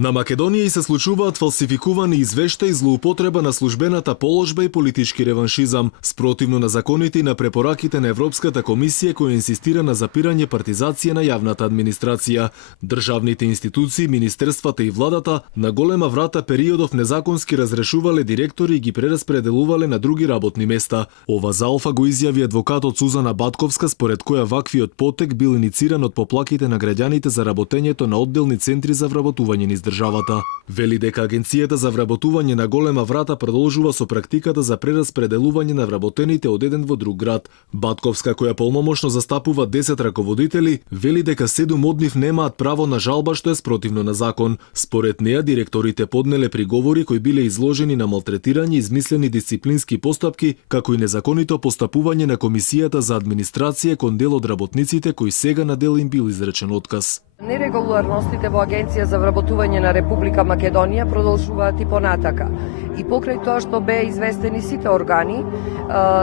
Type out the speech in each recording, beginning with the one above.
На Македонија и се случуваат фалсификувани извештаи, злоупотреба на службената положба и политички реваншизам, спротивно на законите и на препораките на Европската комисија која инсистира на запирање партизација на јавната администрација. Државните институции, министерствата и владата на голема врата периодов незаконски разрешувале директори и ги прераспределувале на други работни места. Ова за Алфа го изјави адвокатот Сузана Батковска, според која ваквиот потек бил инициран од поплаките на граѓаните за работењето на одделни центри за вработување низ државата. Вели дека Агенцијата за вработување на голема врата продолжува со практиката за прераспределување на вработените од еден во друг град. Батковска, која полномошно застапува 10 раководители, вели дека 7 од нив немаат право на жалба, што е спротивно на закон. Според неа, директорите поднеле приговори кои биле изложени на малтретирање, измислени дисциплински постапки, како и незаконито постапување на Комисијата за администрација кон дел од работниците кои сега на дел им бил изречен отказ. Нерегуларностите во Агенција за вработување на Република Македонија продолжуваат и понатака. И покрај тоа што беа известени сите органи,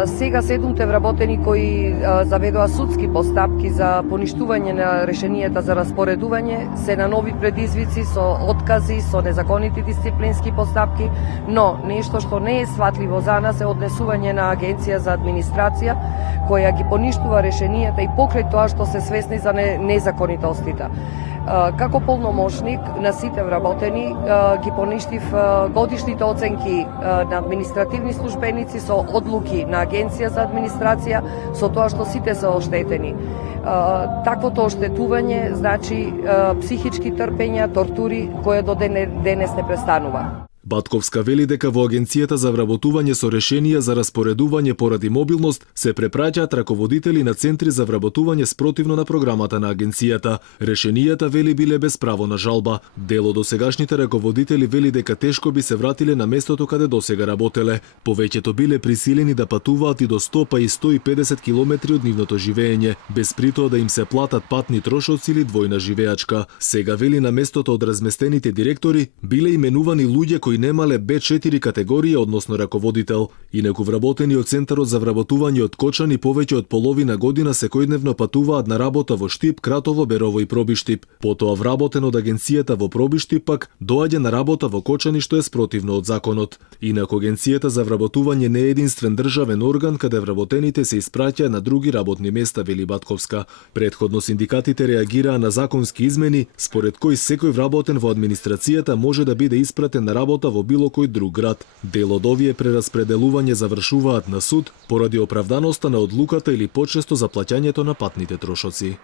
сега 7 вработени кои заведоа судски постапки за поништување на решенијата за распоредување се на нови предизвици со откази, со незаконити дисциплински постапки, но нешто што не е сватливо за нас е однесување на Агенција за администрација која ги поништува решенијата и покрај тоа што се свесни за незаконитостите. Како полномошник на сите вработени ги поништив годишните оценки на административни службеници со одлуки на Агенција за администрација, со тоа што сите се оштетени. Таквото оштетување значи психички трпења, тортури, кои до денес не престанува. Батковска вели дека во Агенцијата за вработување со решенија за распоредување поради мобилност се препраќаат раководители на центри за вработување спротивно на програмата на Агенцијата. Решенијата, вели, биле без право на жалба. Дел од досегашните раководители вели дека тешко би се вратиле на местото каде досега работеле. Повеќето биле присилени да патуваат и до 100 па и 150 километри од нивното живење, без притоа да им се платат патни трошоци или двојна живеачка. Сега, вели, на местото од разместените директори биле именувани луѓе кои немале Б4 категорија, односно раководител. Инаку вработени од Центарот за вработување од Кочани повеќе од половина година секојдневно патуваат на работа во Штип, Кратово, Берово и Пробиштип. Потоа вработен од Агенцијата во Пробиштип пак доаѓа на работа во Кочани, што е спротивно од законот. Инаку Агенцијата за вработување не е единствен државен орган каде вработените се испраќаат на други работни места, вели Батковска. Предходно синдикатите реагираа на законски измени според кои секој вработен во администрацијата може да биде испратен на работа во било кој друг град. Дел од овие прераспределување завршуваат на суд поради оправданоста на одлуката или почесто за плаќањето на патните трошоци.